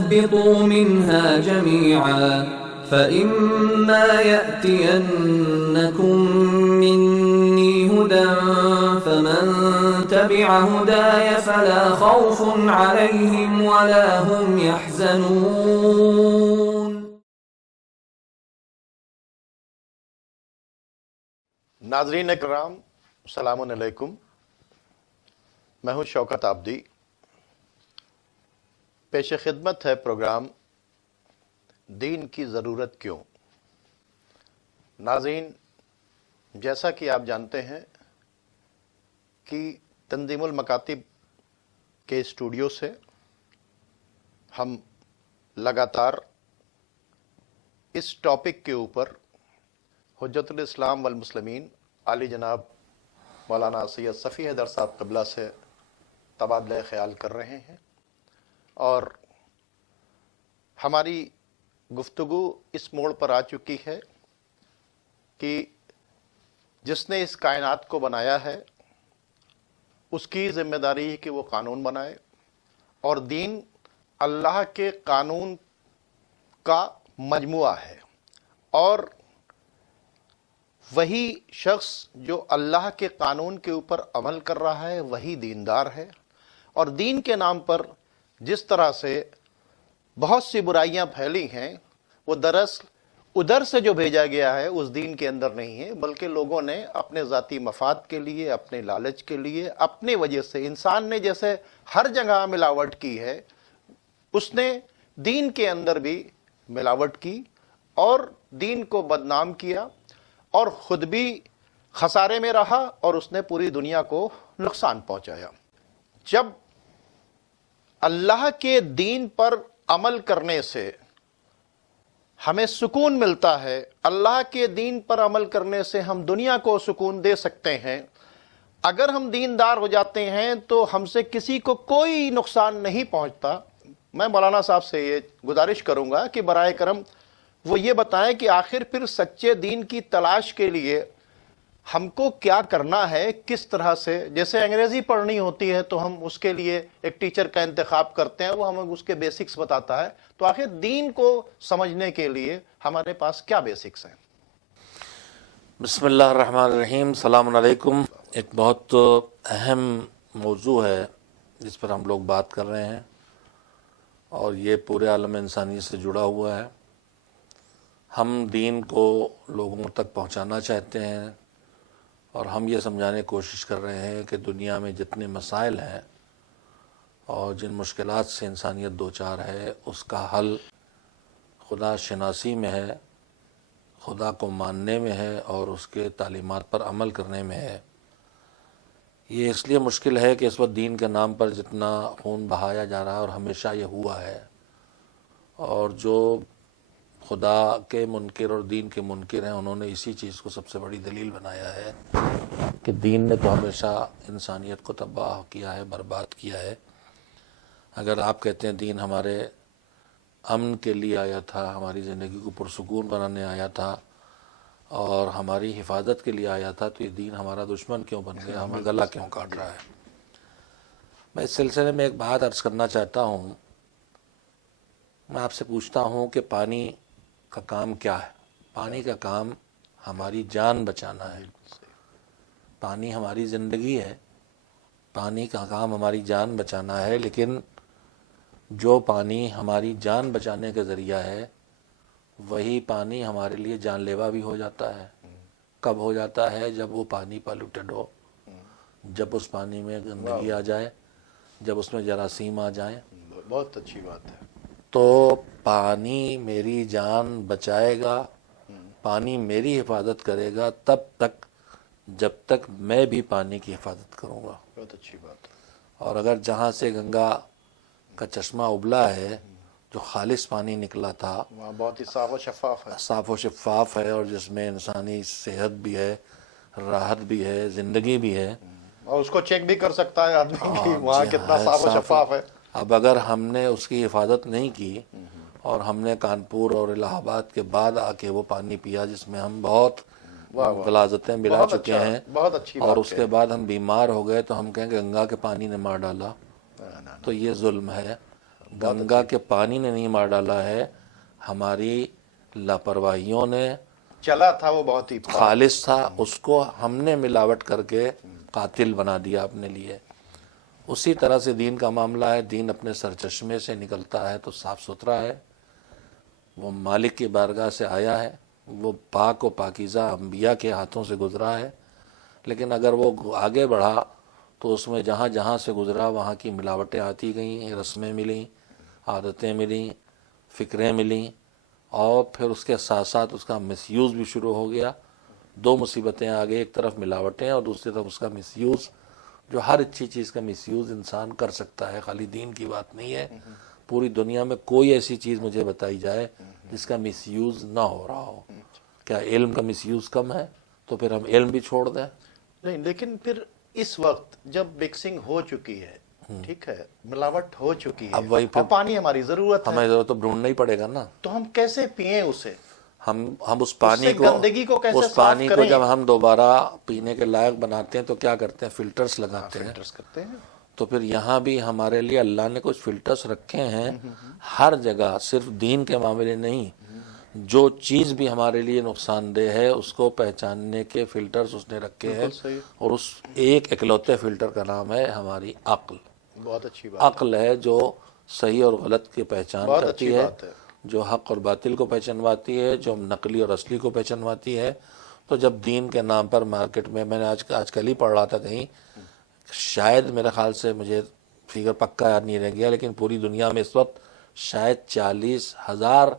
اهبطوا منها جميعا فإما يأتينكم مني هدى فمن تبع هداي فلا خوف عليهم ولا هم يحزنون. ناظرین اکرام، السلام علیکم. میں ہوں شوکت آبدی. پیش خدمت ہے پروگرام دین کی ضرورت کیوں. ناظرین، جیسا کہ آپ جانتے ہیں کہ تنظیم المکاتب کے اسٹوڈیو سے ہم لگاتار اس ٹاپک کے اوپر حجت الاسلام والمسلمین عالی جناب مولانا سید صفی حیدر صاحب قبلہ سے تبادلہ خیال کر رہے ہیں، اور ہماری گفتگو اس موڑ پر آ چکی ہے کہ جس نے اس کائنات کو بنایا ہے اس کی ذمہ داری ہے کہ وہ قانون بنائے، اور دین اللہ کے قانون کا مجموعہ ہے، اور وہی شخص جو اللہ کے قانون کے اوپر عمل کر رہا ہے وہی دیندار ہے. اور دین کے نام پر جس طرح سے بہت سی برائیاں پھیلی ہیں وہ دراصل ادھر سے جو بھیجا گیا ہے اس دین کے اندر نہیں ہے، بلکہ لوگوں نے اپنے ذاتی مفاد کے لیے، اپنے لالچ کے لیے، اپنے وجہ سے، انسان نے جیسے ہر جگہ ملاوٹ کی ہے اس نے دین کے اندر بھی ملاوٹ کی اور دین کو بدنام کیا، اور خود بھی خسارے میں رہا اور اس نے پوری دنیا کو نقصان پہنچایا. جب اللہ کے دین پر عمل کرنے سے ہمیں سکون ملتا ہے، اللہ کے دین پر عمل کرنے سے ہم دنیا کو سکون دے سکتے ہیں. اگر ہم دیندار ہو جاتے ہیں تو ہم سے کسی کو کوئی نقصان نہیں پہنچتا. میں مولانا صاحب سے یہ گزارش کروں گا کہ برائے کرم وہ یہ بتائیں کہ آخر پھر سچے دین کی تلاش کے لیے ہم کو کیا کرنا ہے، کس طرح سے. جیسے انگریزی پڑھنی ہوتی ہے تو ہم اس کے لیے ایک ٹیچر کا انتخاب کرتے ہیں، وہ ہمیں اس کے بیسکس بتاتا ہے. تو آخر دین کو سمجھنے کے لیے ہمارے پاس کیا بیسکس ہیں؟ بسم اللہ الرحمن الرحیم. السلام علیکم. ایک بہت اہم موضوع ہے جس پر ہم لوگ بات کر رہے ہیں، اور یہ پورے عالم انسانی سے جڑا ہوا ہے. ہم دین کو لوگوں تک پہنچانا چاہتے ہیں، اور ہم یہ سمجھانے کی کوشش کر رہے ہیں کہ دنیا میں جتنے مسائل ہیں اور جن مشکلات سے انسانیت دوچار ہے اس کا حل خدا شناسی میں ہے، خدا کو ماننے میں ہے، اور اس کے تعلیمات پر عمل کرنے میں ہے. یہ اس لیے مشکل ہے کہ اس وقت دین کے نام پر جتنا خون بہایا جا رہا ہے، اور ہمیشہ یہ ہوا ہے، اور جو خدا کے منکر اور دین کے منکر ہیں انہوں نے اسی چیز کو سب سے بڑی دلیل بنایا ہے کہ دین نے تو ہمیشہ انسانیت کو تباہ کیا ہے، برباد کیا ہے. اگر آپ کہتے ہیں دین ہمارے امن کے لیے آیا تھا، ہماری زندگی کو پرسکون بنانے آیا تھا اور ہماری حفاظت کے لیے آیا تھا، تو یہ دین ہمارا دشمن کیوں بن گیا، ہمیں گلا کیوں کاٹ رہا ہے؟ میں اس سلسلے میں ایک بات عرض کرنا چاہتا ہوں. میں آپ سے پوچھتا ہوں کہ پانی کا کام کیا ہے؟ پانی کا کام ہماری جان بچانا ہے. پانی ہماری زندگی ہے، پانی کا کام ہماری جان بچانا ہے. لیکن جو پانی ہماری جان بچانے کا ذریعہ ہے وہی پانی ہمارے لیے جان لیوا بھی ہو جاتا ہے. کب ہو جاتا ہے؟ جب وہ پانی پالوٹیڈ ہو، جب اس پانی میں گندگی آ جائے، جب اس میں جراثیم آ جائیں. بہت اچھی بات ہے. تو پانی میری جان بچائے گا، پانی میری حفاظت کرے گا تب تک جب تک میں بھی پانی کی حفاظت کروں گا. بہت اچھی بات ہے. اور اگر جہاں سے گنگا کا چشمہ ابلا ہے، جو خالص پانی نکلا تھا، وہاں بہت ہی صاف و شفاف ہے، صاف و شفاف ہے، اور جس میں انسانی صحت بھی ہے، راحت بھی ہے، زندگی بھی ہے، اور اس کو چیک بھی کر سکتا ہے آدمی کہ وہاں کتنا صاف و شفاف ہے. اب اگر ہم نے اس کی حفاظت نہیں کی اور ہم نے کانپور اور الہ آباد کے بعد آ کے وہ پانی پیا جس میں ہم بہت غلاظتیں ملا چکے ہیں، اور اس کے بعد ہم بیمار ہو گئے، تو ہم کہیں کہ گنگا کے پانی نے مار ڈالا، تو یہ ظلم ہے. گنگا کے پانی نے نہیں مار ڈالا ہے، ہماری لاپرواہیوں نے، چلا تھا وہ بہت ہی خالص تھا، اس کو ہم نے ملاوٹ کر کے قاتل بنا دیا اپنے لیے۔ اسی طرح سے دین کا معاملہ ہے، دین اپنے سرچشمے سے نکلتا ہے تو صاف ستھرا ہے، وہ مالک کی بارگاہ سے آیا ہے، وہ پاک و پاکیزہ انبیاء کے ہاتھوں سے گزرا ہے، لیکن اگر وہ آگے بڑھا تو اس میں جہاں جہاں سے گزرا وہاں کی ملاوٹیں آتی گئیں، رسمیں ملیں، عادتیں ملیں، فکریں ملیں، اور پھر اس کے ساتھ ساتھ اس کا مس یوز بھی شروع ہو گیا۔ دو مصیبتیں آ گئی، ایک طرف ملاوٹیں اور دوسری طرف اس کا مس یوز، جو ہر اچھی چیز کا مس یوز انسان کر سکتا ہے، خالی دین کی بات نہیں ہے۔ پوری دنیا میں کوئی ایسی چیز مجھے بتائی جائے جس کا مس یوز نہ ہو رہا ہو۔ کیا علم کا مس یوز کم ہے؟ تو پھر ہم علم بھی چھوڑ دیں؟ نہیں، لیکن پھر اس وقت جب مکسنگ ہو چکی ہے، ٹھیک ہے، ملاوٹ ہو چکی ہے، اب وہی پھر اور پانی ہماری ضرورت ہے، ہمیں ضرورت تو ڈھونڈنا ہی پڑے گا نا۔ تو ہم کیسے پئیں اسے؟ ہم اس پانی کو، گندگی کو کیسے اس صاف پانی کو کریں؟ جب ہم دوبارہ پینے کے لائق بناتے ہیں تو کیا کرتے ہیں؟ فلٹرز لگاتے ہیں۔ فلٹرز کرتے ہیں۔ تو پھر یہاں بھی ہمارے لیے اللہ نے کچھ فلٹرز رکھے ہیں ہر جگہ، صرف دین کے معاملے نہیں، جو چیز بھی ہمارے لیے نقصان دہ ہے اس کو پہچاننے کے فلٹرز اس نے رکھے ہیں، بالکل صحیح، اور اس ایک اکلوتے فلٹر کا نام ہے ہماری عقل۔ بہت اچھی بات، عقل ہے جو صحیح اور غلط کی پہچان بہت کرتی اچھی ہے، بات ہے۔ جو حق اور باطل کو پہچانواتی ہے، جو نقلی اور اصلی کو پہچانواتی ہے۔ تو جب دین کے نام پر مارکیٹ میں نے آج کل ہی پڑھ رہا تھا کہیں، شاید میرے خیال سے مجھے فگر پکا یاد نہیں رہ گیا، لیکن پوری دنیا میں اس وقت شاید 40,000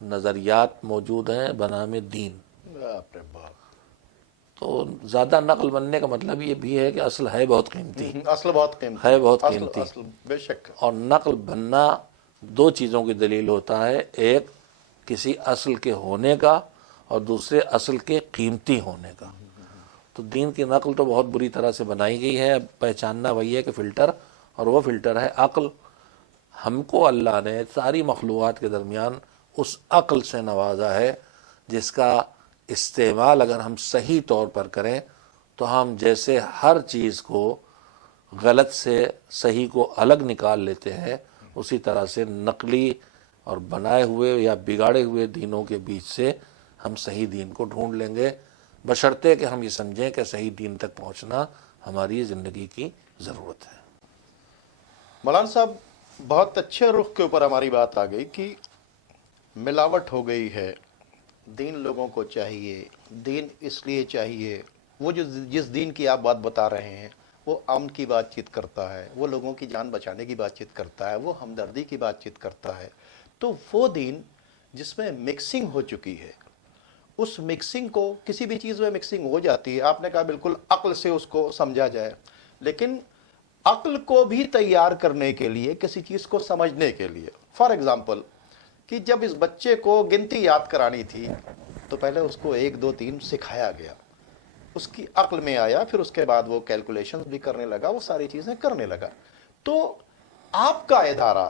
نظریات موجود ہیں بنام دین۔ باپ رے باپ، تو زیادہ نقل بننے کا مطلب یہ بھی ہے کہ اصل ہے بہت قیمتی، اصل بہت قیمتی ہے بہت اصل قیمتی۔ اصل بے شک۔ اور نقل بننا دو چیزوں کی دلیل ہوتا ہے، ایک کسی اصل کے ہونے کا اور دوسرے اصل کے قیمتی ہونے کا۔ تو دین کی نقل تو بہت بری طرح سے بنائی گئی ہے، پہچاننا وہی ہے کہ فلٹر، اور وہ فلٹر ہے عقل۔ ہم کو اللہ نے ساری مخلوقات کے درمیان اس عقل سے نوازا ہے جس کا استعمال اگر ہم صحیح طور پر کریں تو ہم جیسے ہر چیز کو غلط سے صحیح کو الگ نکال لیتے ہیں، اسی طرح سے نقلی اور بنائے ہوئے یا بگاڑے ہوئے دینوں کے بیچ سے ہم صحیح دین کو ڈھونڈ لیں گے، بشرطے کہ ہم یہ سمجھیں کہ صحیح دین تک پہنچنا ہماری زندگی کی ضرورت ہے۔ مولانا صاحب، بہت اچھے رخ کے اوپر ہماری بات آ گئی کہ ملاوٹ ہو گئی ہے، دین لوگوں کو چاہیے، دین اس لیے چاہیے، وہ جس دین کی آپ بات بتا رہے ہیں وہ امن کی بات چیت کرتا ہے، وہ لوگوں کی جان بچانے کی بات چیت کرتا ہے، وہ ہمدردی کی بات چیت کرتا ہے۔ تو وہ دین جس میں مکسنگ ہو چکی ہے، اس مکسنگ کو، کسی بھی چیز میں مکسنگ ہو جاتی ہے، آپ نے کہا بالکل عقل سے اس کو سمجھا جائے، لیکن عقل کو بھی تیار کرنے کے لیے، کسی چیز کو سمجھنے کے لیے، فار ایگزامپل کہ جب اس بچے کو گنتی یاد کرانی تھی تو پہلے اس کو 1 2 3 سکھایا گیا، اس کی عقل میں آیا، پھر اس کے بعد وہ کیلکولیشن بھی کرنے لگا، وہ ساری چیزیں کرنے لگا۔ تو آپ کا ادارہ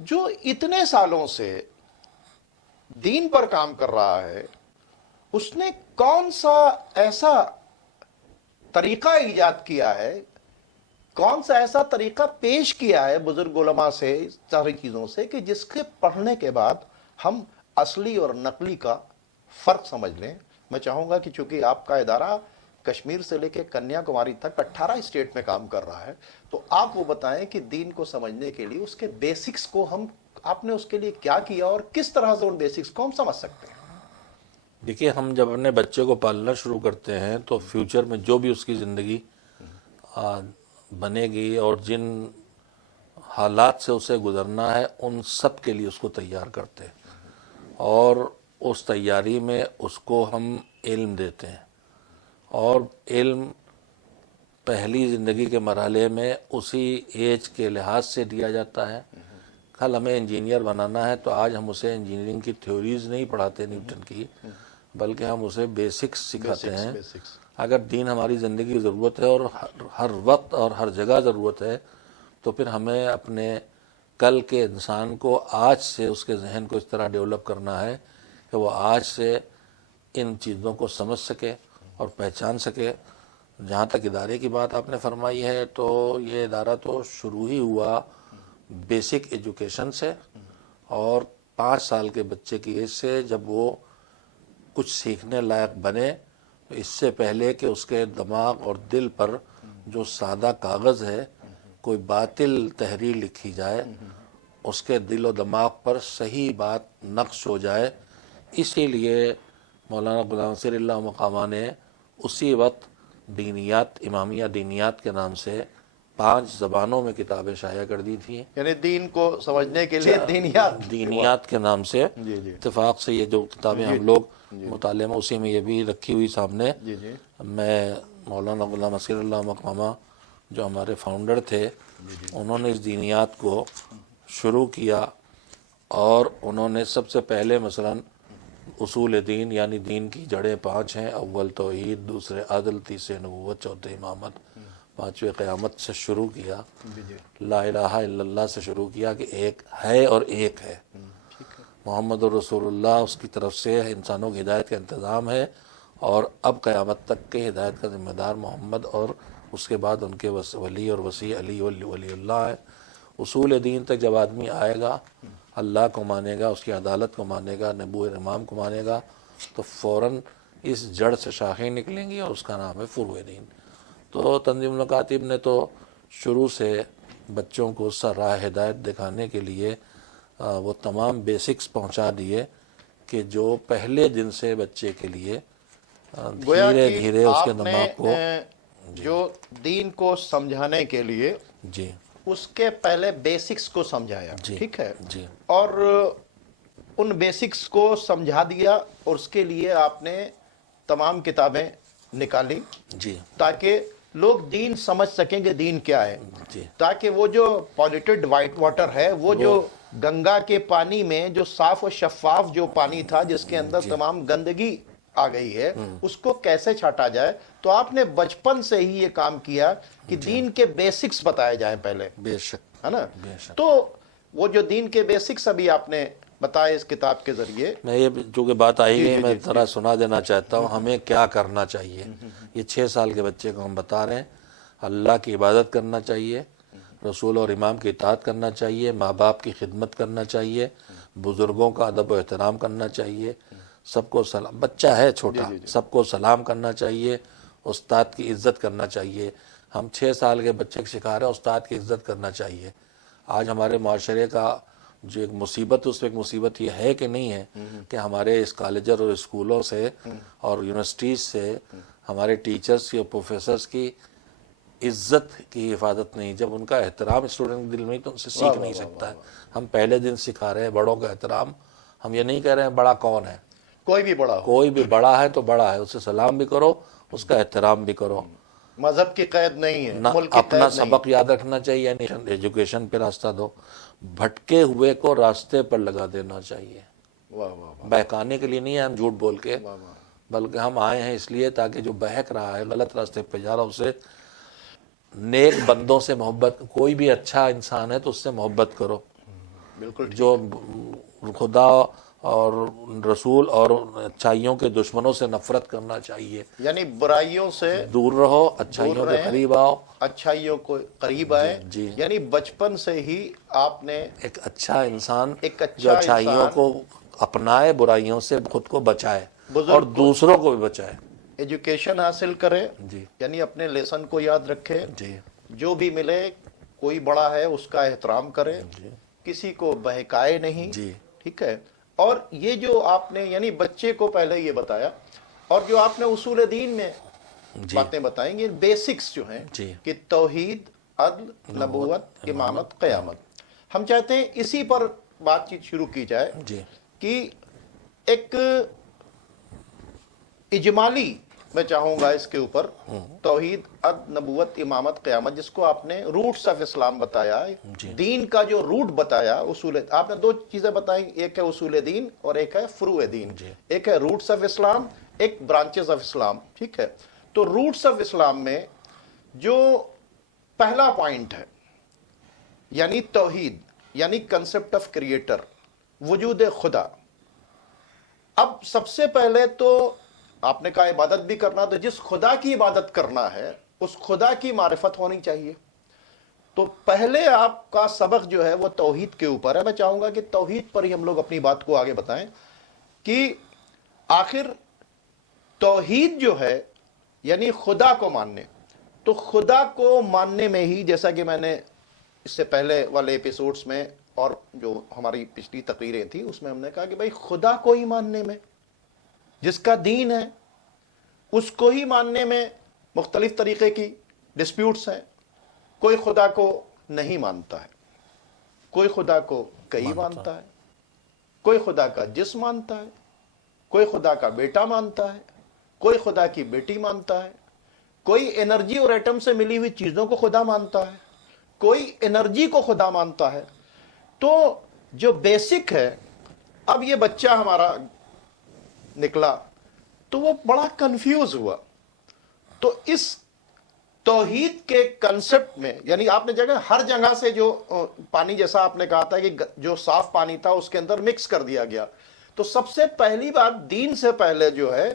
جو اتنے سالوں سے دین پر کام کر رہا ہے، اس نے کون سا ایسا طریقہ ایجاد کیا ہے، کون سا ایسا طریقہ پیش کیا ہے بزرگ علماء سے، ساری چیزوں سے، کہ جس کے پڑھنے کے بعد ہم اصلی اور نقلی کا فرق سمجھ لیں؟ میں چاہوں گا کہ چونکہ آپ کا ادارہ کشمیر سے لے کے کنیا کماری تک 18 اسٹیٹ میں کام کر رہا ہے، تو آپ وہ بتائیں کہ دین کو سمجھنے کے لیے اس کے بیسکس کو آپ نے اس کے لیے کیا کیا، اور کس طرح سے ان بیسکس کو ہم سمجھ سکتے ہیں؟ دیکھیے، ہم جب اپنے بچے کو پالنا شروع کرتے ہیں تو فیوچر میں جو بھی اس کی زندگی بنے گی اور جن حالات سے اسے گزرنا ہے، ان سب کے لیے اس کو تیار کرتے ہیں، اور اس تیاری میں اس کو ہم علم دیتے ہیں، اور علم پہلی زندگی کے مرحلے میں اسی ایج کے لحاظ سے دیا جاتا ہے۔ کل ہمیں انجینئر بنانا ہے تو آج ہم اسے انجینئرنگ کی تھیوریز نہیں پڑھاتے نیوٹن کی، بلکہ ہم اسے بیسکس سکھاتے ہیں۔ اگر دین ہماری زندگی کی ضرورت ہے اور ہر وقت اور ہر جگہ ضرورت ہے، تو پھر ہمیں اپنے کل کے انسان کو آج سے اس کے ذہن کو اس طرح ڈیولپ کرنا ہے کہ وہ آج سے ان چیزوں کو سمجھ سکے اور پہچان سکے۔ جہاں تک ادارے کی بات آپ نے فرمائی ہے، تو یہ ادارہ تو شروع ہی ہوا بیسک ایجوکیشن سے اور 5 سال کے بچے کی ایج سے جب وہ کچھ سیکھنے لائق بنے تو اس سے پہلے کہ اس کے دماغ اور دل پر جو سادہ کاغذ ہے کوئی باطل تحریر لکھی جائے، اس کے دل و دماغ پر صحیح بات نقش ہو جائے. اسی لیے مولانا غلام نصیر اللہ مقامہ نے اسی وقت دینیات، امامیہ دینیات کے نام سے 5 زبانوں میں کتابیں شائع کر دی تھیں. یعنی دین کو سمجھنے کے لیے دینیات کے نام سے. اتفاق سے یہ جو کتابیں ہم لوگ مطالعے میں اسی میں یہ بھی رکھی ہوئی سامنے. میں مولانا غلام نصیر اللہ مقامہ جو ہمارے فاؤنڈر تھے، انہوں نے اس دینیات کو شروع کیا اور انہوں نے سب سے پہلے مثلا اصول دین یعنی دین کی جڑیں 5 ہیں: اول توحید، دوسرے عدل، تیسرے نبوت، چوتھے امامت، 5ویں قیامت سے شروع کیا. لا الہ الا اللہ سے شروع کیا کہ ایک ہے اور ایک ہے. محمد الرسول اللہ اس کی طرف سے انسانوں کی ہدایت کا انتظام ہے اور اب قیامت تک کے ہدایت کا ذمہ دار محمد اور اس کے بعد ان کے ولی اور وسیع علی ولی اللہ ہے. اصول دین تک جب آدمی آئے گا، اللہ کو مانے گا، اس کی عدالت کو مانے گا، نبوء امام کو مانے گا، تو فوراً اس جڑ سے شاخیں نکلیں گی اور اس کا نام ہے فروع دین. تو تنظیم الکاتب نے تو شروع سے بچوں کو راہ ہدایت دکھانے کے لیے وہ تمام بیسکس پہنچا دیے کہ جو پہلے دن سے بچے کے لیے دھیرے دھیرے اس کے دماغ کو جو دین کو سمجھانے کے لیے جی اس کے پہلے بیسکس کو سمجھایا. ٹھیک ہے جی. اور ان بیسکس کو سمجھا دیا اور اس کے لیے آپ نے تمام کتابیں نکالی جی تاکہ لوگ دین سمجھ سکیں کہ دین کیا ہے. جی. تاکہ وہ جو پولیوٹڈ وائٹ واٹر ہے، وہ جو گنگا کے پانی میں جو صاف و شفاف جو پانی تھا جس کے اندر تمام گندگی آ گئی ہے، اس کو کیسے چھاٹا جائے. تو آپ نے بچپن سے ہی یہ کام کیا کہ دین کے بیسکس بتائے جائیں پہلے. بے شک ہے نا. بے شک. تو وہ جو دین کے بیسکس ابھی آپ نے بتائے اس کتاب کے ذریعے. میں یہ چونکہ بات آئی گئی میں ذرا سنا دینا چاہتا ہوں ہمیں کیا کرنا چاہیے. یہ 6 سال کے بچے کو ہم بتا رہے ہیں اللہ کی عبادت کرنا چاہیے، رسول اور امام کی اطاعت کرنا چاہیے، ماں باپ کی خدمت کرنا چاہیے، بزرگوں کا ادب و احترام کرنا چاہیے، سب کو سلام، بچہ ہے چھوٹا، سب کو سلام کرنا چاہیے، استاد کی عزت کرنا چاہیے. ہم 6 سال کے بچے کو سکھا رہے ہیں استاد کی عزت کرنا چاہیے. آج ہمارے معاشرے کا جو ایک مصیبت، اس میں ایک مصیبت یہ ہے کہ نہیں ہے کہ ہمارے اس کالجر اور اسکولوں سے اور یونیورسٹیز سے ہمارے ٹیچرز کی اور پروفیسرز کی عزت کی حفاظت نہیں. جب ان کا احترام اسٹوڈنٹ کے دل میں تو ان سے سیکھ نہیں سکتا ہے. ہم پہلے دن سکھا رہے ہیں بڑوں کا احترام. ہم یہ نہیں کہہ رہے ہیں بڑا کون ہے، کوئی بھی بڑا ہو، کوئی بھی بڑا ہے تو بڑا ہے، اس سے سلام بھی کرو، اس کا احترام بھی کرو. مذہب کی قید نہیں ہے، نہ ملک کی اپنا قید نہیں. سبق یاد رکھنا چاہیے، یعنی ایجوکیشن پہ راستہ دو. بھٹکے ہوئے کو راستے پر لگا دینا چاہیے. واہ واہ واہ بہکانے کے لیے نہیں ہے ہم جھوٹ بول کے، واہ واہ. بلکہ ہم آئے ہیں اس لیے تاکہ جو بہک رہا ہے، غلط راستے پہ جا رہا ہے، اسے نیک بندوں سے محبت. کوئی بھی اچھا انسان ہے تو اس سے محبت کرو. بالکل. جو خدا اور رسول اور اچھائیوں کے دشمنوں سے نفرت کرنا چاہیے. یعنی برائیوں سے دور رہو، اچھائیوں کے قریب آؤ، اچھائیوں کو قریب آئے. جی. یعنی بچپن سے ہی آپ نے ایک اچھا انسان ایک اچھا جو اچھائیوں انسان کو اپنائے، برائیوں سے خود کو بچائے بزرگ اور دوسروں کو بھی بچائے. ایجوکیشن حاصل کرے. جی یعنی اپنے لیسن کو یاد رکھے، جی جو بھی ملے کوئی بڑا ہے اس کا احترام کرے، کسی کو بہکائے نہیں. جی. ٹھیک ہے. اور یہ جو آپ نے یعنی بچے کو پہلے یہ بتایا، اور جو آپ نے اصول دین میں جی باتیں بتائیں گے، بیسکس جو ہیں جی. کہ توحید، عدل، نبوت، امامت، قیامت. ہم چاہتے ہیں اسی پر بات چیت شروع کی جائے جی. کہ ایک اجمالی میں چاہوں گا اس کے اوپر توحید، عدل، نبوت، امامت، قیامت، جس کو آپ نے روٹس آف اسلام بتایا، دین کا جو روٹ بتایا. اصول آپ نے 2 چیزیں بتائیں، ایک ہے اصول دین اور ایک ہے فروع دین. ایک ہے روٹس آف اسلام، ایک برانچز آف اسلام. ٹھیک ہے. تو روٹس آف اسلام میں جو پہلا پوائنٹ ہے یعنی توحید، یعنی کنسپٹ آف کریٹر، وجود خدا. اب سب سے پہلے تو آپ نے کہا عبادت بھی کرنا، تو جس خدا کی عبادت کرنا ہے اس خدا کی معرفت ہونی چاہیے. تو پہلے آپ کا سبق جو ہے وہ توحید کے اوپر ہے. میں چاہوں گا کہ توحید پر ہی ہم لوگ اپنی بات کو آگے بتائیں کہ آخر توحید جو ہے یعنی خدا کو ماننے. تو خدا کو ماننے میں ہی, جیسا کہ میں نے اس سے پہلے والے ایپیسوڈز میں اور جو ہماری پچھلی تقریریں تھیں اس میں ہم نے کہا کہ بھائی خدا کو ہی ماننے میں, جس کا دین ہے اس کو ہی ماننے میں مختلف طریقے کی ڈسپیوٹس ہیں. کوئی خدا کو نہیں مانتا ہے, کوئی خدا کو کئی مانتا ہے, کوئی خدا کا جسم مانتا ہے, کوئی خدا کا بیٹا مانتا ہے, کوئی خدا کی بیٹی مانتا ہے, کوئی انرجی اور ایٹم سے ملی ہوئی چیزوں کو خدا مانتا ہے, کوئی انرجی کو خدا مانتا ہے. تو جو بیسک ہے, اب یہ بچہ ہمارا نکلا تو وہ بڑا کنفیوز ہوا. تو اس توحید کے کنسپٹ میں یعنی آپ نے ہر جگہ سے جو پانی, جیسا آپ نے کہا تھا کہ جو صاف پانی تھا اس کے اندر مکس کر دیا گیا, تو سب سے پہلی بات دین سے پہلے جو ہے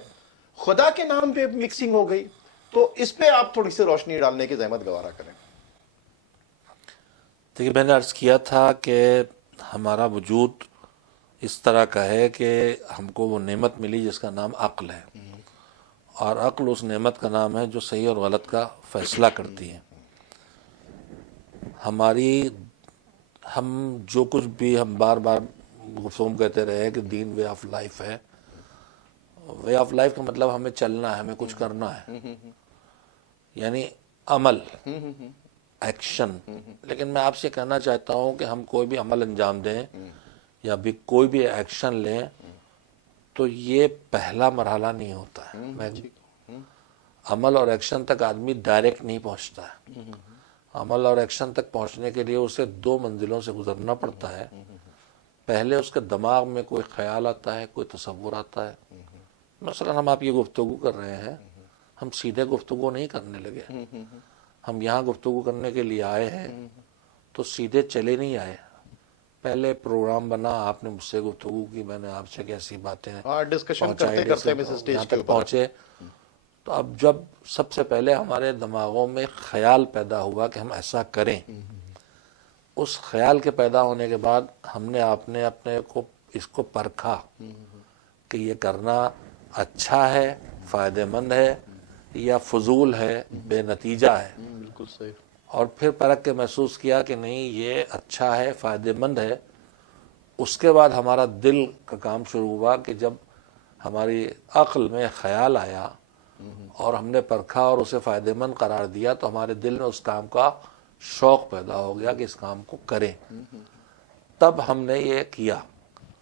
خدا کے نام پہ مکسنگ ہو گئی. تو اس پہ آپ تھوڑی سی روشنی ڈالنے کی زحمت گوارا کریں. دیکھیے, میں نے عرض کیا تھا کہ ہمارا وجود اس طرح کا ہے کہ ہم کو وہ نعمت ملی جس کا نام عقل ہے, اور عقل اس نعمت کا نام ہے جو صحیح اور غلط کا فیصلہ کرتی ہے. ہم جو کچھ بھی ہم بار بار گفتگو کہتے رہے کہ دین وے آف لائف ہے. وے آف لائف کا مطلب ہمیں چلنا ہے, ہمیں کچھ کرنا ہے, یعنی عمل, ایکشن. لیکن میں آپ سے کہنا چاہتا ہوں کہ ہم کوئی بھی عمل انجام دیں یا بھی کوئی بھی ایکشن لیں تو یہ پہلا مرحلہ نہیں ہوتا ہے. عمل اور ایکشن تک آدمی ڈائریکٹ نہیں پہنچتا ہے. عمل اور ایکشن تک پہنچنے کے لیے اسے 2 منزلوں سے گزرنا پڑتا ہے. پہلے اس کے دماغ میں کوئی خیال آتا ہے, کوئی تصور آتا ہے. مثلا ہم آپ یہ گفتگو کر رہے ہیں, ہم سیدھے گفتگو نہیں کرنے لگے. ہم یہاں گفتگو کرنے کے لیے آئے ہیں تو سیدھے چلے نہیں آئے. پہلے پروگرام بنا, آپ نے مجھ سے گفتگو کی, میں نے آپ سے کیسی باتیں ڈسکشن کرتے کرتے یہاں تک پہنچے. تو اب جب سب سے پہلے ہمارے دماغوں میں خیال پیدا ہوا کہ ہم ایسا کریں, اس خیال کے پیدا ہونے کے بعد ہم نے اپنے کو اس کو پرکھا کہ یہ کرنا اچھا ہے, فائدہ مند ہے یا فضول ہے, بے نتیجہ ہے. بالکل صحیح. اور پھر پرکھ کے محسوس کیا کہ نہیں, یہ اچھا ہے, فائدہ مند ہے. اس کے بعد ہمارا دل کا کام شروع ہوا کہ جب ہماری عقل میں خیال آیا اور ہم نے پرکھا اور اسے فائدہ مند قرار دیا تو ہمارے دل میں اس کام کا شوق پیدا ہو گیا کہ اس کام کو کریں. تب ہم نے یہ کیا.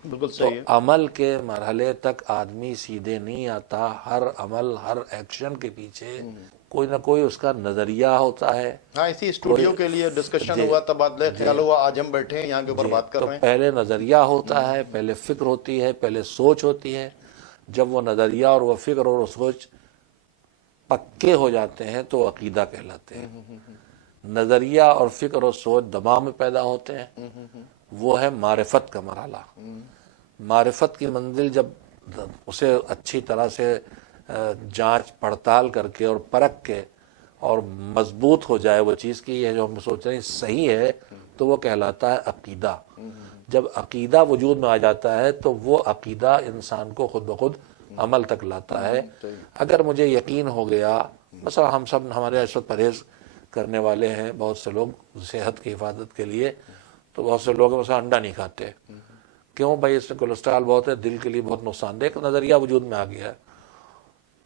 بالکل تو صحیح ہے. عمل کے مرحلے تک آدمی سیدھے نہیں آتا. ہر عمل, ہر ایکشن کے پیچھے کوئی نہ کوئی اس کا نظریہ ہوتا ہے. ہاں, اسی اسٹوڈیو کے لیے ڈسکشن ہوا, تبادلہ خیال ہوا, آج ہم بیٹھے ہیں یہاں کے اوپر بات کر تو رہے ہیں. پہلے نظریہ ہوتا ہے, پہلے فکر ہوتی ہے, پہلے سوچ ہوتی ہے. جب وہ نظریہ اور وہ فکر اور وہ سوچ پکے ہو جاتے ہیں تو عقیدہ کہلاتے ہیں. نظریہ اور فکر اور سوچ دماغ میں پیدا ہوتے ہیں, وہ ہے معرفت کا مرحلہ. معرفت کی منزل جب اسے اچھی طرح سے جانچ پڑتال کر کے اور پرکھ کے اور مضبوط ہو جائے وہ چیز کی یہ جو ہم سوچ رہے ہیں صحیح ہے, تو وہ کہلاتا ہے عقیدہ. جب عقیدہ وجود میں آ جاتا ہے تو وہ عقیدہ انسان کو خود بخود عمل تک لاتا ہے. اگر مجھے یقین ہو گیا, مثلا ہم سب ہمارے اس وقت پرہیز کرنے والے ہیں بہت سے لوگ صحت کی حفاظت کے لیے, تو بہت سے لوگ مثلا انڈا نہیں کھاتے. کیوں بھائی, اس میں کولیسٹرول بہت ہے, دل کے لیے بہت نقصان دہ. ایک نظریہ وجود میں آ گیا ہے,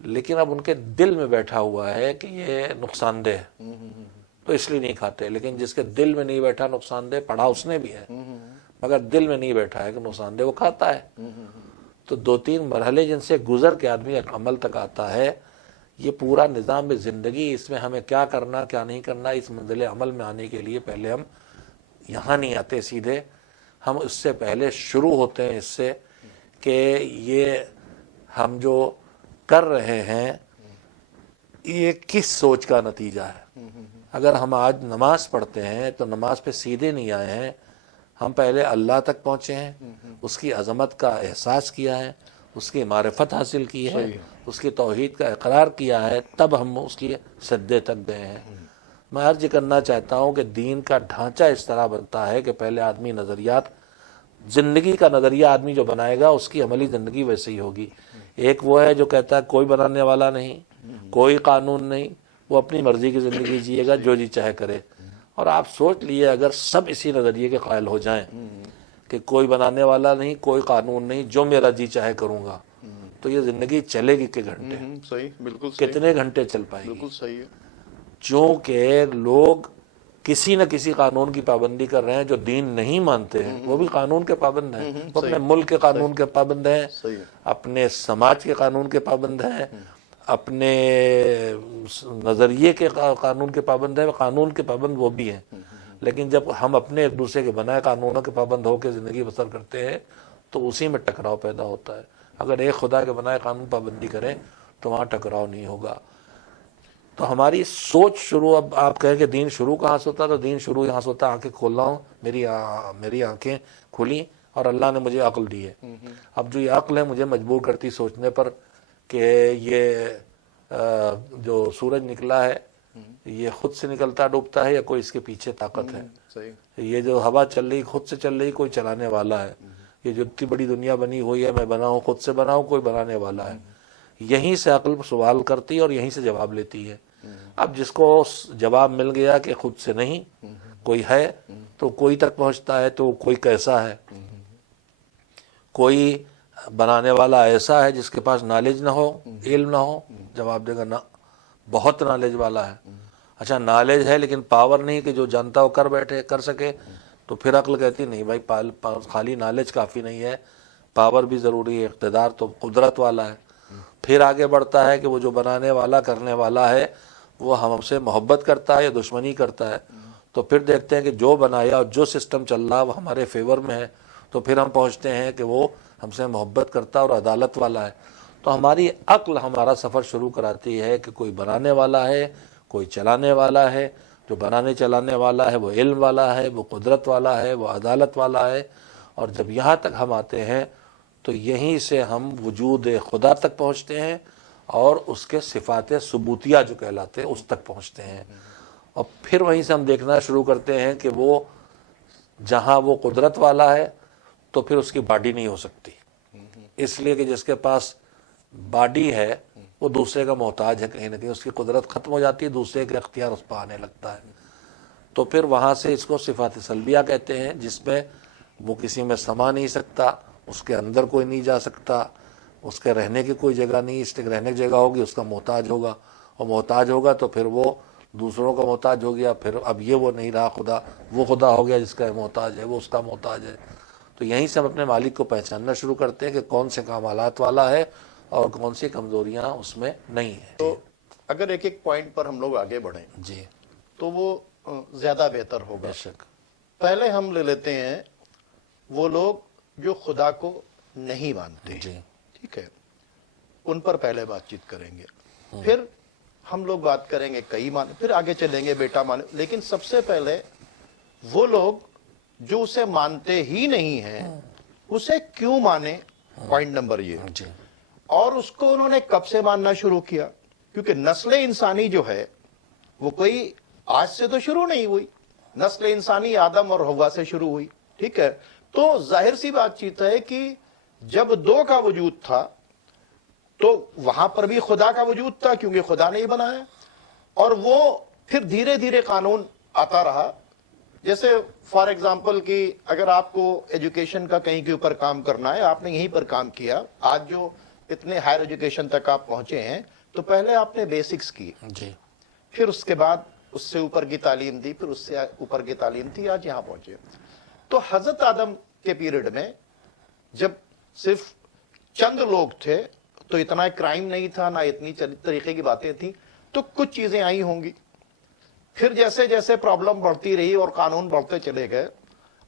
لیکن اب ان کے دل میں بیٹھا ہوا ہے کہ یہ نقصان دہ ہے تو اس لیے نہیں کھاتے. لیکن جس کے دل میں نہیں بیٹھا نقصان دہ, پڑھا اس نے بھی ہے, مگر دل میں نہیں بیٹھا ہے کہ نقصان دہ, وہ کھاتا ہے. تو 2-3 مرحلے جن سے گزر کے آدمی عمل تک آتا ہے. یہ پورا نظام زندگی, اس میں ہمیں کیا کرنا کیا نہیں کرنا, اس منزل عمل میں آنے کے لیے پہلے ہم یہاں نہیں آتے سیدھے, ہم اس سے پہلے شروع ہوتے ہیں اس سے کہ یہ ہم جو کر رہے ہیں یہ کس سوچ کا نتیجہ ہے. اگر ہم آج نماز پڑھتے ہیں تو نماز پہ سیدھے نہیں آئے ہیں, ہم پہلے اللہ تک پہنچے ہیں, اس کی عظمت کا احساس کیا ہے, اس کی معرفت حاصل کی ہے, اس کی توحید کا اقرار کیا ہے, تب ہم اس کی سجدے تک گئے ہیں. میں عرض کرنا چاہتا ہوں کہ دین کا ڈھانچہ اس طرح بنتا ہے کہ پہلے آدمی نظریات، زندگی کا نظریہ آدمی جو بنائے گا اس کی عملی زندگی ویسے ہی ہوگی۔ ایک وہ ہے جو کہتا ہے کوئی بنانے والا نہیں، کوئی قانون نہیں، وہ اپنی مرضی کی زندگی جیے گا، جو جی چاہے کرے۔ اور آپ سوچ لیے اگر سب اسی نظریے کے قائل ہو جائیں کہ کوئی بنانے والا نہیں، کوئی قانون نہیں، جو میرا جی چاہے کروں گا، تو یہ زندگی چلے گی کہ گھنٹے؟ صحیح، بالکل صحیح، کتنے گھنٹے چل پائے گی؟ بالکل صحیح ہے۔ چونکہ لوگ کسی نہ کسی قانون کی پابندی کر رہے ہیں، جو دین نہیں مانتے ہیں وہ بھی قانون کے پابند ہیں، وہ اپنے ملک کے قانون کے پابند ہیں، صحیح ہے۔ اپنے سماج کے قانون کے پابند ہیں، اپنے نظریے کے قانون کے پابند ہیں، قانون کے پابند وہ بھی ہیں۔ لیکن جب ہم اپنے ایک دوسرے کے بنائے قانونوں کے پابند ہو کے زندگی بسر کرتے ہیں تو اسی میں ٹکراؤ پیدا ہوتا ہے۔ اگر ایک خدا کے بنائے قانون پابندی کریں تو وہاں ٹکراؤ نہیں ہوگا۔ تو ہماری سوچ شروع، اب آپ کہیں کہ دین شروع کہاں سے ہوتا، تو دین شروع یہاں سے ہوتا، آنکھیں کھول رہا ہوں، میری آنکھیں کھلی اور اللہ نے مجھے عقل دی ہے۔ اب جو یہ عقل ہے مجھے مجبور کرتی سوچنے پر کہ یہ جو سورج نکلا ہے یہ خود سے نکلتا ڈوبتا ہے یا کوئی اس کے پیچھے طاقت ہے؟ صحیح، یہ جو ہوا چل رہی خود سے چل رہی، کوئی چلانے والا ہے؟ یہ جو اتنی بڑی دنیا بنی ہوئی ہے میں بناؤں، خود سے بناؤں، کوئی بنانے والا ہے؟ یہیں سے عقل سوال کرتی ہے اور یہیں سے جواب لیتی ہے۔ اب جس کو جواب مل گیا کہ خود سے نہیں کوئی ہے، تو کوئی تک پہنچتا ہے، تو کوئی کیسا ہے؟ کوئی بنانے والا ایسا ہے جس کے پاس نالج نہ ہو، علم نہ ہو؟ جواب دے گا نہ، بہت نالج والا ہے۔ اچھا نالج ہے لیکن پاور نہیں کہ جو جانتا ہو کر سکے، تو پھر عقل کہتی نہیں بھائی خالی نالج کافی نہیں ہے، پاور بھی ضروری ہے، اقتدار تو قدرت والا ہے۔ پھر آگے بڑھتا ہے کہ وہ جو بنانے والا کرنے والا ہے وہ ہم سے محبت کرتا ہے یا دشمنی کرتا ہے، تو پھر دیکھتے ہیں کہ جو بنایا اور جو سسٹم چل رہا وہ ہمارے فیور میں ہے، تو پھر ہم پہنچتے ہیں کہ وہ ہم سے محبت کرتا اور عدالت والا ہے۔ تو ہماری عقل ہمارا سفر شروع کراتی ہے کہ کوئی بنانے والا ہے، کوئی چلانے والا ہے، جو بنانے چلانے والا ہے وہ علم والا ہے، وہ قدرت والا ہے، وہ عدالت والا ہے۔ اور جب یہاں تک ہم آتے ہیں تو یہیں سے ہم وجود خدا تک پہنچتے ہیں اور اس کے صفات ثبوتیہ جو کہلاتے ہیں اس تک پہنچتے ہیں۔ اور پھر وہیں سے ہم دیکھنا شروع کرتے ہیں کہ وہ جہاں وہ قدرت والا ہے تو پھر اس کی باڈی نہیں ہو سکتی، اس لیے کہ جس کے پاس باڈی ہے وہ دوسرے کا محتاج ہے، کہیں نہ کہیں اس کی قدرت ختم ہو جاتی ہے، دوسرے کا اختیار اس پہ آنے لگتا ہے۔ تو پھر وہاں سے اس کو صفات سلبیہ کہتے ہیں، جس میں وہ کسی میں سما نہیں سکتا، اس کے اندر کوئی نہیں جا سکتا، اس کے رہنے کی کوئی جگہ نہیں، اس کے رہنے کی جگہ ہوگی اس کا محتاج ہوگا، اور محتاج ہوگا تو پھر وہ دوسروں کا محتاج ہو گیا، پھر اب یہ وہ نہیں رہا خدا، وہ خدا ہو گیا جس کا محتاج ہے، وہ اس کا محتاج ہے۔ تو یہیں سے ہم اپنے مالک کو پہچاننا شروع کرتے ہیں کہ کون سے کمالات والا ہے اور کون سی کمزوریاں اس میں نہیں ہیں۔ تو اگر ایک ایک پوائنٹ پر ہم لوگ آگے بڑھیں جی تو وہ زیادہ بہتر ہوگا۔ بے شک۔ پہلے ہم لے لیتے ہیں وہ لوگ جو خدا کو نہیں مانتے، جی ٹھیک ہے، ان پر پہلے بات چیت کریں گے، پھر ہم لوگ بات کریں گے کئی مانے، پھر آگے چلیں گے بیٹا مانے، لیکن سب سے پہلے وہ لوگ جو اسے مانتے ہی نہیں ہیں اسے کیوں مانے، پوائنٹ نمبر یہ۔ جی اور اس کو انہوں نے کب سے ماننا شروع کیا؟ کیونکہ نسل انسانی جو ہے وہ کوئی آج سے تو شروع نہیں ہوئی، نسل انسانی آدم اور حوا سے شروع ہوئی، ٹھیک ہے۔ تو ظاہر سی بات چیت ہے کہ جب دو کا وجود تھا تو وہاں پر بھی خدا کا وجود تھا، کیونکہ خدا نے ہی بنایا، اور وہ پھر دھیرے دھیرے قانون آتا رہا۔ جیسے فار ایگزامپل کہ اگر آپ کو ایجوکیشن کا کہیں کے اوپر کام کرنا ہے، آپ نے یہیں پر کام کیا، آج جو اتنے ہائر ایجوکیشن تک آپ پہنچے ہیں، تو پہلے آپ نے بیسکس کی، جی پھر اس کے بعد اس سے اوپر کی تعلیم دی، پھر اس سے اوپر کی تعلیم تھی، آج یہاں پہنچے۔ تو حضرت آدم کے پیریڈ میں جب صرف چند لوگ تھے تو اتنا کرائم نہیں تھا، نہ اتنی طریقے کی باتیں تھیں، تو کچھ چیزیں آئی ہوں گی۔ پھر جیسے جیسے پرابلم بڑھتی رہی اور قانون بڑھتے چلے گئے،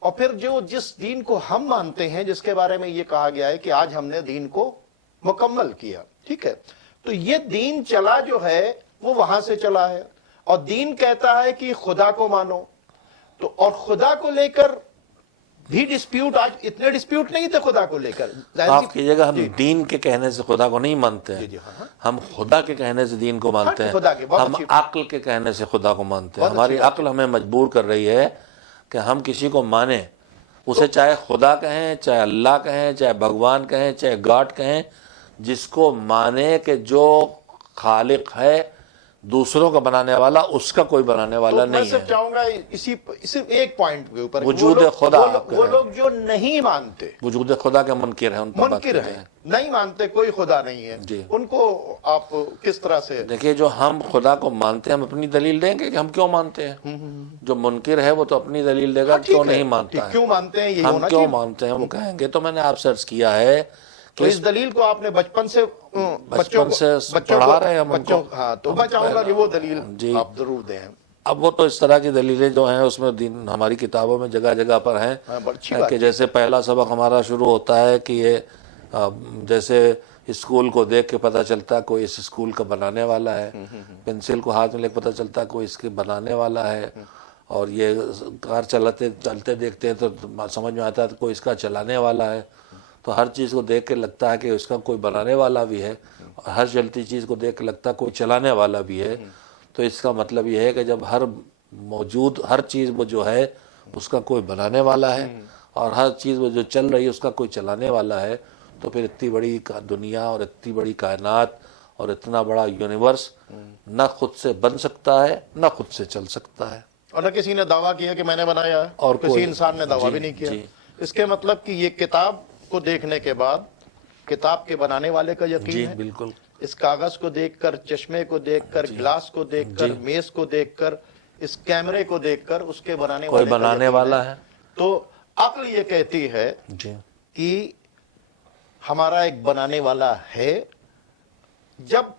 اور پھر جو جس دین کو ہم مانتے ہیں، جس کے بارے میں یہ کہا گیا ہے کہ آج ہم نے دین کو مکمل کیا، ٹھیک ہے، تو یہ دین چلا جو ہے وہ وہاں سے چلا ہے، اور دین کہتا ہے کہ خدا کو مانو، تو اور خدا کو لے کر بھی ڈسپیوٹ، آج اتنے ڈسپیوٹ نہیں تھے خدا کو لے کر. معاف کیجیے گا، ہم دین کے کہنے سے خدا کو نہیں مانتے ہیں، ہم خدا کے کہنے سے دین کو مانتے ہیں، خدا کے بہت ہم عقل کے کہنے سے خدا کو مانتے ہیں. ہماری عقل ہمیں مجبور کر رہی ہے کہ ہم کسی کو مانیں، اسے چاہے خدا کہیں، چاہے اللہ کہیں، چاہے بھگوان کہیں، چاہے گاڈ کہیں، جس کو مانے کہ جو خالق ہے دوسروں کا بنانے والا، اس کا کوئی بنانے والا میں نہیں صرف ہے. چاہوں گا صرف ایک پوائنٹ کے اوپر، وجود خدا آپ وہ لوگ جو نہیں مانتے، وجود خدا کے منکر ہیں، ان پر بات منکر کرتے ہیں، نہیں مانتے کوئی خدا نہیں ہے، جی. ان کو آپ کس طرح سے؟ دیکھیے، جو ہم خدا کو مانتے ہیں ہم اپنی دلیل دیں گے کہ ہم کیوں مانتے ہیں. جو منکر ہے وہ تو اپنی دلیل دے گا کیوں نہیں مانتا ہے. کیوں مانتے ہیں، یہی ہم ہونا کیوں چاہیے. مانتے ہیں وہ کہیں گے. تو میں نے آپ سے عرض کیا ہے تو اس دلیل کو آپ نے بچپن سے پڑھا رہے ہیں ہم ان کو. ہاں، تو میں چاہوں گا کہ وہ دلیل جی. آپ ضرور دیں. اب وہ تو اس طرح کی دلیلیں جو ہیں اس میں دین ہماری کتابوں میں جگہ جگہ پر ہیں کہ جیسے پہلا سبق ہمارا شروع ہوتا ہے کہ یہ جیسے اسکول کو دیکھ کے پتہ چلتا ہے کوئی اس اسکول کا بنانے والا ہے، پنسل کو ہاتھ میں لے کے پتہ چلتا ہے کوئی اس کے بنانے والا ہے، اور یہ کار چلتے دیکھتے ہیں تو سمجھ میں آتا ہے کوئی اس کا چلانے والا ہے. تو ہر چیز کو دیکھ کے لگتا ہے کہ اس کا کوئی بنانے والا بھی ہے، اور ہر چلتی چیز کو دیکھ کے لگتا ہے کوئی چلانے والا بھی ہے. تو اس کا مطلب یہ ہے کہ جب ہر چیز وہ جو ہے اس کا کوئی بنانے والا ہے، اور ہر چیز وہ جو چل رہی ہے اس کا کوئی چلانے والا ہے، تو پھر اتنی بڑی دنیا اور اتنی بڑی کائنات اور اتنا بڑا یونیورس نہ خود سے بن سکتا ہے نہ خود سے چل سکتا ہے. اور نہ کسی نے دعویٰ کیا کہ میں نے بنایا ہے، اور کسی انسان نے دعویٰ بھی نہیں کیا. اس کے مطلب کہ یہ کتاب کو دیکھنے کے بعد کتاب کے بنانے والے کا یقین ہے. بالکل. اس کاغذ کو دیکھ کر، چشمے کو دیکھ کر، گلاس کو دیکھ کر، میز کو دیکھ کر، اس کیمرے کو دیکھ کر اس کے بنانے والا ہے. تو عقل یہ کہتی ہے کہ ہمارا ایک بنانے والا ہے. جب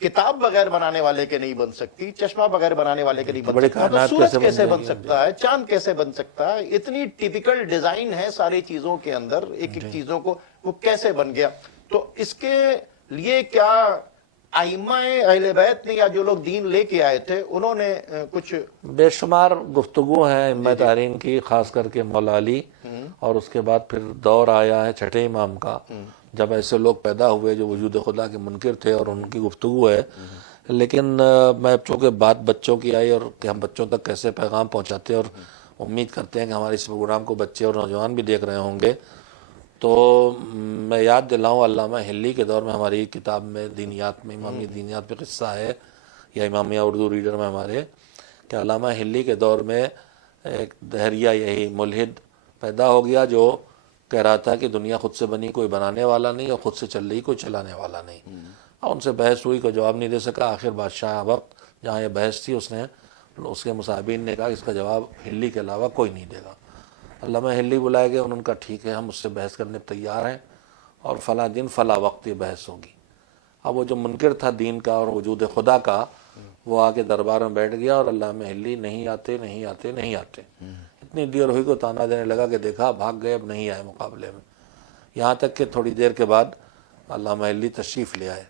کتاب بغیر بنانے والے کے نہیں بن سکتی، چشمہ بغیر بنانے والے کے نہیں بن سکتا، تو سورج کیسے بن سکتا ہے، چاند کیسے بن سکتا ہے؟ اتنی ٹیپیکل ڈیزائن ہے ساری چیزوں کے اندر، ایک ایک چیزوں کو وہ کیسے بن گیا؟ تو اس کے لیے کیا ائمہ اہل بیت نے یا جو لوگ دین لے کے آئے تھے انہوں نے کچھ بے شمار گفتگو ہیں ائمہ تارین کی، خاص کر کے مولا علی، اور اس کے بعد پھر دور آیا ہے چھٹے امام کا، جب ایسے لوگ پیدا ہوئے جو وجود خدا کے منکر تھے، اور ان کی گفتگو ہے. لیکن میں چونکہ بات بچوں کی آئی اور کہ ہم بچوں تک کیسے پیغام پہنچاتے ہیں، اور امید کرتے ہیں کہ ہمارے اس پروگرام کو بچے اور نوجوان بھی دیکھ رہے ہوں گے، تو میں یاد دلاؤں علامہ ہلی کے دور میں ہماری کتاب میں دینیات میں، امامی دینیات میں قصہ ہے، یا امامیہ اردو ریڈر میں ہمارے، کہ علامہ ہلی کے دور میں ایک دہریہ یہی ملحد پیدا ہو گیا جو کہہ رہا تھا کہ دنیا خود سے بنی، کوئی بنانے والا نہیں، اور خود سے چل رہی کوئی چلانے والا نہیں. اور ان سے بحث ہوئی، کوئی جواب نہیں دے سکا. آخر بادشاہ وقت جہاں یہ بحث تھی اس کے مصاحبین نے کہا کہ اس کا جواب ہلی کے علاوہ کوئی نہیں دے گا. علامہ ہلی بلائے گئے، انہوں نے کہا ٹھیک ہے ہم اس سے بحث کرنے تیار ہیں، اور فلاں دن فلاں وقت یہ بحث ہوگی. اب وہ جو منکر تھا دین کا اور وجود خدا کا، وہ آ کے دربار میں بیٹھ گیا، اور علامہ ہلی نہیں آتے نہیں آتے نہیں آتے. اتنی دیر ہوئی کو تانا دینے لگا کہ دیکھا بھاگ گئے، اب نہیں آئے مقابلے میں. یہاں تک کہ تھوڑی دیر کے بعد علامہ ہلی تشریف لے آئے.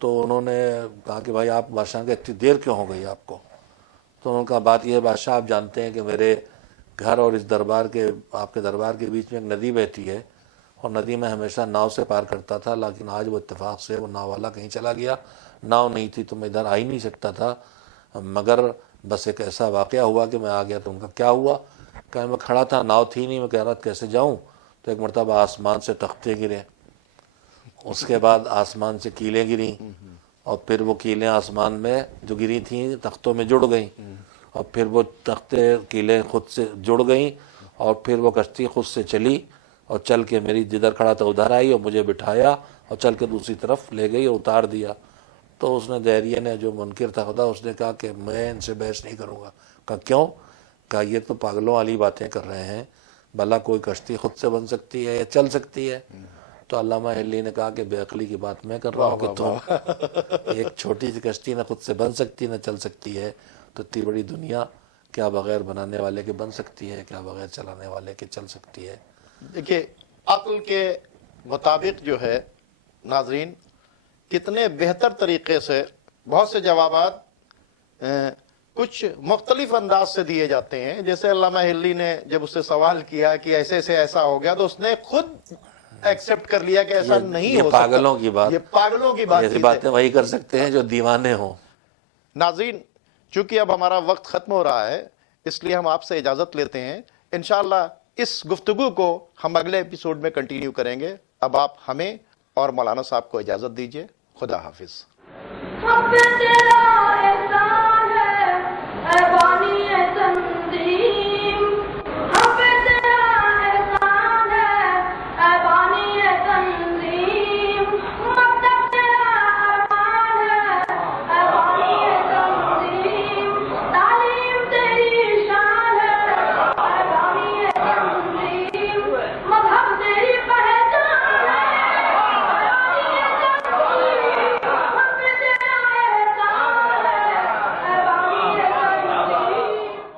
تو انہوں نے کہا کہ بھائی آپ بادشاہ کے اتنی دیر کیوں ہو گئی آپ کو؟ تو انہوں نے کہا بات یہ ہے بادشاہ، آپ جانتے ہیں کہ میرے گھر اور اس دربار کے، آپ کے دربار کے بیچ میں ایک ندی بہتی ہے، اور ندی میں ہمیشہ ناؤ سے پار کرتا تھا، لیکن آج وہ اتفاق سے وہ ناؤ والا کہیں چلا گیا، ناؤ نہیں تھی تو میں ادھر آ ہی نہیں سکتا تھا، مگر بس ایک ایسا واقعہ ہوا کہ میں آ گیا. تو ان کا کیا ہوا؟ کہ میں کھڑا تھا، ناؤ تھی نہیں، میں کہہ رہا کیسے جاؤں؟ تو ایک مرتبہ آسمان سے تختے گرے، اس کے بعد آسمان سے کیلیں گریں، اور پھر وہ کیلیں آسمان میں جو گری تھیں تختوں میں جڑ گئیں، اور پھر وہ تختے کیلیں خود سے جڑ گئیں، اور پھر وہ کشتی خود سے چلی، اور چل کے میری جدھر کھڑا تھا ادھر آئی، اور مجھے بٹھایا اور چل کے دوسری طرف لے گئی اور اتار دیا. تو اس نے دہریے نے، جو منکر تھا خدا، اس نے کہا کہ میں ان سے بحث نہیں کروں گا. کہا کیوں؟ کہا یہ تو پاگلوں والی باتیں کر رہے ہیں، بھلا کوئی کشتی خود سے بن سکتی ہے یا چل سکتی ہے؟ تو علامہ ہلی نے کہا کہ بے عقلی کی بات میں کر رہا ہوں کہ تم ایک چھوٹی سی کشتی نہ خود سے بن سکتی نہ چل سکتی ہے، تو اتنی بڑی دنیا کیا بغیر بنانے والے کے بن سکتی ہے، کیا بغیر چلانے والے کے چل سکتی ہے؟ دیکھیے عقل کے مطابق جو ہے ناظرین، کتنے بہتر طریقے سے بہت سے جوابات کچھ مختلف انداز سے دیے جاتے ہیں. جیسے علامہ ہلی نے جب اس سے سوال کیا کہ ایسے سے ایسا ہو گیا تو اس نے خود ایکسپٹ کر لیا کہ ایسا نہیں ہو سکتا. پاگلوں کی بات, یہ پاگلوں کی بات. ایسی باتیں وہی کر سکتے ہیں جو دیوانے ہوں. ناظرین چونکہ اب ہمارا وقت ختم ہو رہا ہے اس لیے ہم آپ سے اجازت لیتے ہیں. انشاءاللہ اس گفتگو کو ہم اگلے ایپیسوڈ میں کنٹینیو کریں گے. اب آپ ہمیں اور مولانا صاحب کو اجازت دیجیے. خدا حافظ.